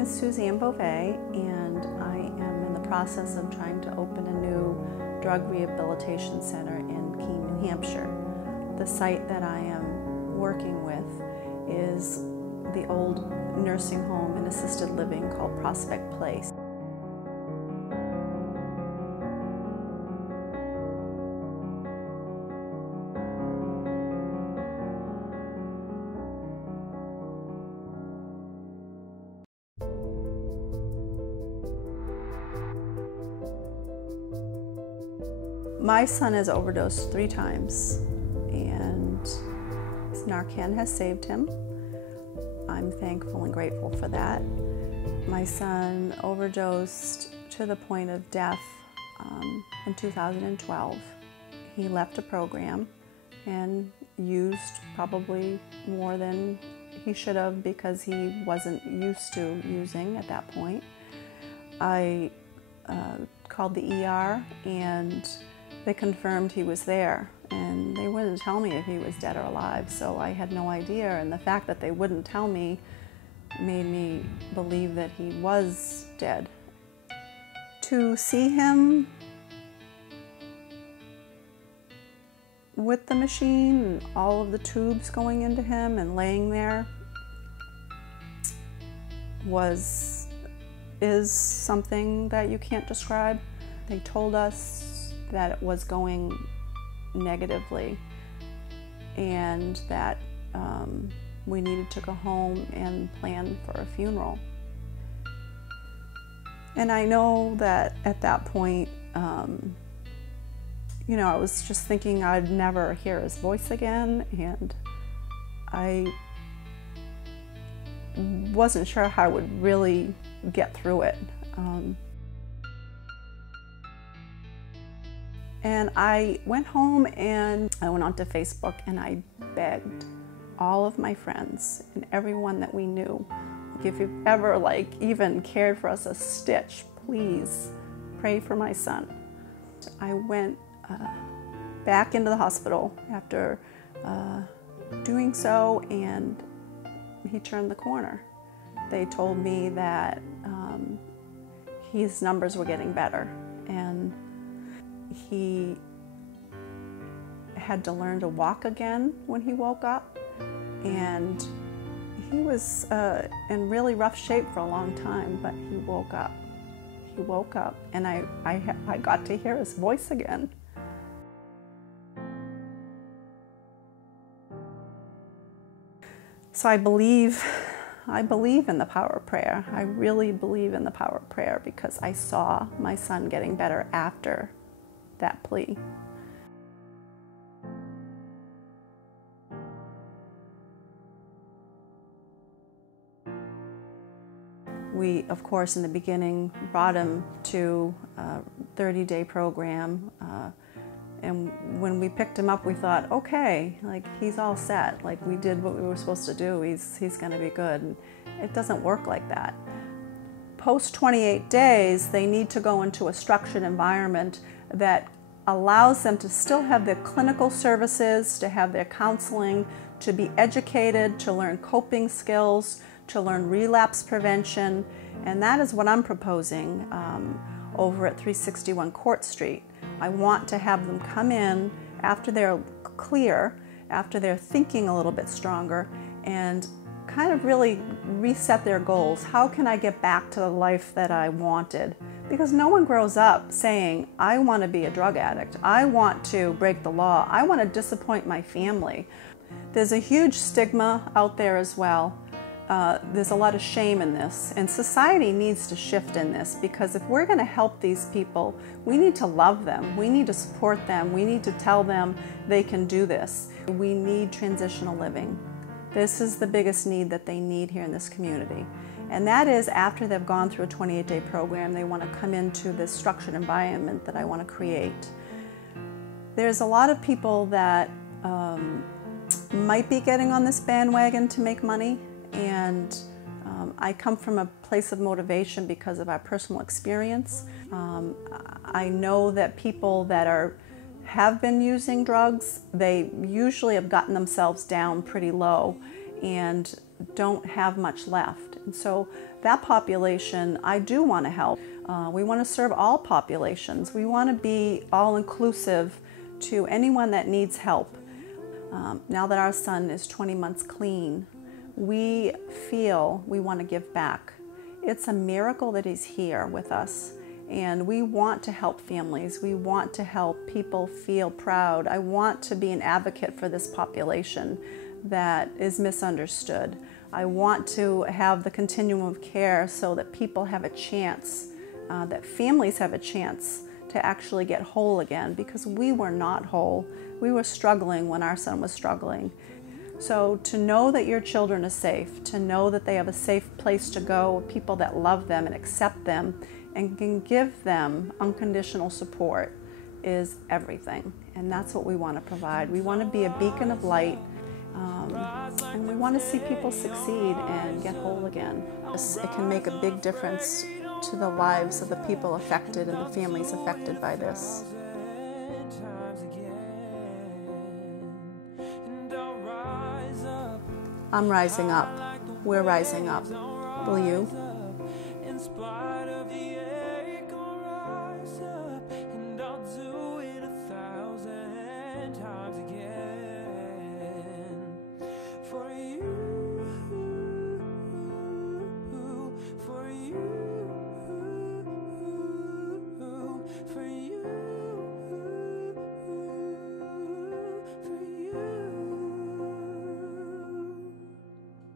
is Suzanne Beauvais, and I am in the process of trying to open a new drug rehabilitation center in Keene, New Hampshire. The site that I am working with is the old nursing home and assisted living called Prospect Place. My son has overdosed 3 times, and Narcan has saved him. I'm thankful and grateful for that. My son overdosed to the point of death in 2012. He left a program and used probably more than he should have because he wasn't used to using at that point. I called the ER and they confirmed he was there, and they wouldn't tell me if he was dead or alive, so I had no idea, and the fact that they wouldn't tell me made me believe that he was dead. To see him with the machine and all of the tubes going into him and laying there is something that you can't describe. They told us that it was going negatively and that we needed to go home and plan for a funeral. And I know that at that point, you know, I was just thinking I'd never hear his voice again, and I wasn't sure how I would really get through it. And I went home and I went onto Facebook and I begged all of my friends and everyone that we knew, if you've ever even cared for us a stitch, please pray for my son. I went back into the hospital after doing so, and he turned the corner. They told me that his numbers were getting better, and he had to learn to walk again when he woke up, and he was in really rough shape for a long time, but he woke up. He woke up, and I got to hear his voice again. So I believe in the power of prayer. I really believe in the power of prayer because I saw my son getting better after that plea. We, of course, in the beginning brought him to a 30-day program, and when we picked him up we thought, okay, he's all set, we did what we were supposed to do, he's going to be good. And it doesn't work like that. Post 28 days they need to go into a structured environment that allows them to still have their clinical services, to have their counseling, to be educated, to learn coping skills, to learn relapse prevention, and that is what I'm proposing over at 361 Court Street. I want to have them come in after they're clear, after they're thinking a little bit stronger, and kind of really reset their goals. How can I get back to the life that I wanted? Because no one grows up saying, I want to be a drug addict, I want to break the law, I want to disappoint my family. There's a huge stigma out there as well. There's a lot of shame in this, and society needs to shift in this, because if we're going to help these people, we need to love them, we need to support them, we need to tell them they can do this. We need transitional living. This is the biggest need that they need here in this community. And that is after they've gone through a 28-day program, they want to come into this structured environment that I want to create. There's a lot of people that might be getting on this bandwagon to make money, and I come from a place of motivation because of our personal experience. I know that people that have been using drugs, they usually have gotten themselves down pretty low and don't have much left. And so that population, I do want to help. We want to serve all populations. We want to be all-inclusive to anyone that needs help. Now that our son is 20 months clean, we feel we want to give back. It's a miracle that he's here with us, and we want to help families. We want to help people feel proud. I want to be an advocate for this population that is misunderstood. I want to have the continuum of care so that people have a chance, that families have a chance to actually get whole again, because we were not whole. We were struggling when our son was struggling. So to know that your children are safe, to know that they have a safe place to go, people that love them and accept them and can give them unconditional support is everything. And that's what we want to provide. We want to be a beacon of light, and we want to see people succeed and get whole again. It can make a big difference to the lives of the people affected and the families affected by this. I'm rising up. We're rising up. Will you? And I'll do it 1,000 times again.